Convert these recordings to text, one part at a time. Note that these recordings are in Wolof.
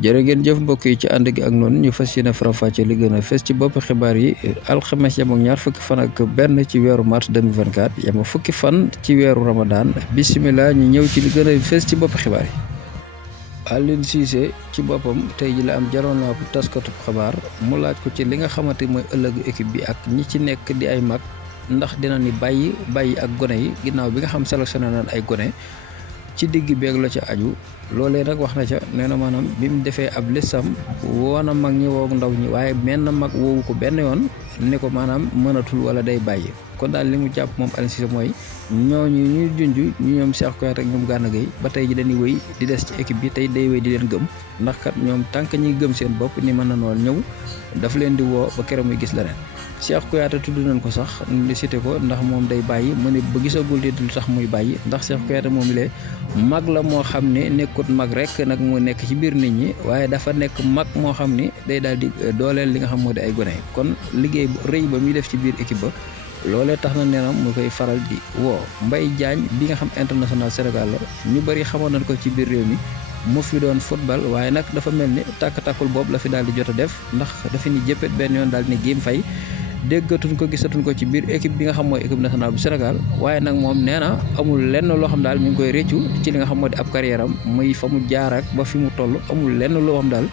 jërë ngeen jëf mbokk yi ci ànd gi ak noonu ñu fas yéene faram-fàcce li gën a fës ci bopp xibaar yi alxames yam ak ñaar fukki fan ak benn ci weeru mars 2024 yam ak fukki fan ci weeru ramadan bisimilah ñu ñëw ci li gën a fës ci bopp xibaar yi. Aliou Cissé ci boppam tey ji la am jaroonaa bu taskatu xabaar mu laaj ko ci li nga xamante mooy ëllëgu équipe bi ak ñi ci nekk di ay mag ndax dina ni bàyyi ak gone yi ginnaaw bi nga xam sélectionné naan ay gone ci digg beeg la ca aju loolee nag wax na ca nee na maanaam bi mu defee ab listam woo na mag ñi woo ndaw ñi waaye menn mag woowu ko benn yoon ni ko maanaam mënatul wala day bàyyi kon daal li mu jàpp moom Aliou Cissé mooy ñooñu ñuy junj ñu ñoom Cheikh Kouyaté ak ñoom Gana Gueye ba tey ji dañuy wéy di des ci équipe bi tey day wéy di leen gëm ndax kat ñoom tànk ñuy gëm seen bopp ni mën na nool ñëw daf leen di woo ba keroog muy gis leneen Cheikh Kouyaté tudd nañ ko sax li cité ko ndax moom day bàyyi mu ne ba gisagul di lu tax muy bàyyi ndax Cheikh Kouyaté moom lee mag la moo xam ne nekkut mag rek nag mu nekk ci biir nit ñi waaye dafa nekk mag moo xam ni day daal di dooleel li nga xam moo di ay gone kon liggéey bu rëy ba muy def ci biir équipe ba loolee tax na nee na mu koy faral di woo Mbaye Diagne bi nga xam international Sénégal la ñu bëri xamoon nañ ko ci biir réew mi mu fi doon football waaye nag dafa mel ni tàkk-tàkkul boobu la fi daal di jot a def ndax dafa ni jëppet benn yoon daal ni géem fay déggatuñ ko gisatuñ ko ci biir équipe bi nga xam mooy équipe nationale bu Sénégal waaye nag moom nee na amul lenn loo xam daal mi ngi koy réccu ci li nga xam moo di ab carrière am muy fa mu jaar ak ba fi mu toll amul lenn loo xam daal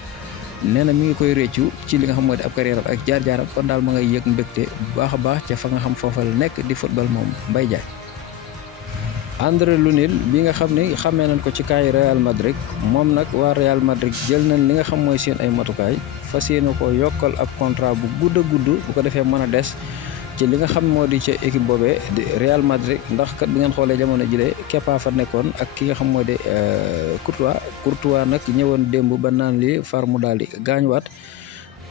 nee na mi ngi koy réccu ci li nga xam moo di ab carrière am ak jaar-jaaram kon daal ma ngay yëg mbégte bu baax a baax ca fa nga xam foofa la nekk di football moom Mbaye Diagne. André Lounil bi nga xam ne xamee nañ ko ci kaay Real Madrid moom nag waa Real Madrid jël nañ li nga xam mooy seen ay matukaay fas yéene ko yokkal ab contrat bu gudd a gudd bu ko defee mën a des ci li nga xam moo di ca équipe boobee di Real Madrid ndax kat bi ngeen xoolee jamono jile Kepa fa nekkoon ak ki nga xam moo di Courtois nag ñëwoon démb ba naan li far mu daal di gaañuwaat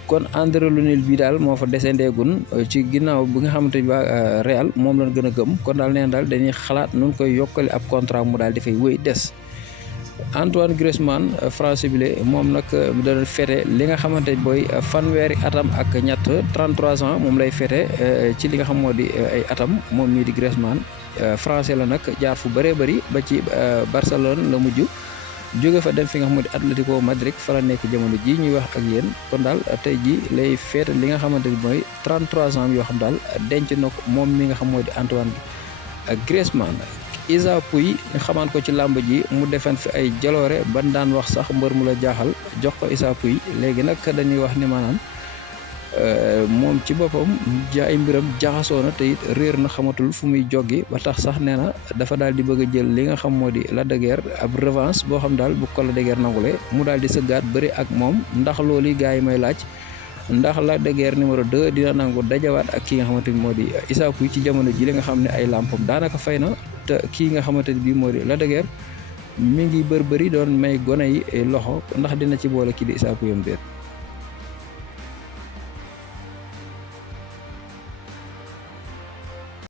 kon André Lounil bi daal moo fa desendeegun ci ginnaaw bi nga xamante ni waa Real moom lañ gën a gëm kon daal neen daal dañuy xalaat nun koy yokkale ab contrat mu daal di fay wéy des Antoine Griezmann français bi moom nag dana fete li nga xamante ni booy fanweeri atam ak ñett 33 ans moom lay fete ci li nga xam moo di ay atam moom mii di Griezmann français la nag jaar fu bëree bëri ba ci Barcelone la mujj jóge fa dem fi nga xam ne Atlético Madrid fa la nekk jamono ji ñuy wax ak yéen kon daal tey ji lay feete li nga xamante ni mooy 33 ans yoo xam daal denc na ko moom mi nga xam moo di Antoine Griezmann. Issa Pouye ñu xamaan ko ci làmb ji mu defen fi ay jaloore ban daan wax sax mbër mu la jaaxal jox ko Issa Pouye léegi nag dañuy wax ni maanaam moom ci boppam ay mbiram jaxasoo na te it réer na xamatul fu muy joggi ba tax sax nee na dafa daal di bëgg a jël li nga xam moo di Lac de Guiers ab revanche boo xam daal bu ko Lac de Guiers nangule mu daal di sëggaat bëri ak moom ndax loolu gars yi may laaj ndax Lac de Guiers numéro 2 dina nangu dajawaat ak ki nga xamante ni moo di Issa Pouye ci jamono ji li nga xam ne ay lampam daanaka fay na te kii nga xamante ni bii moo di Lac de Guiers mi ngi bëri doon may gone yi loxo ndax dina ci boole kii di Issa Pouye am déet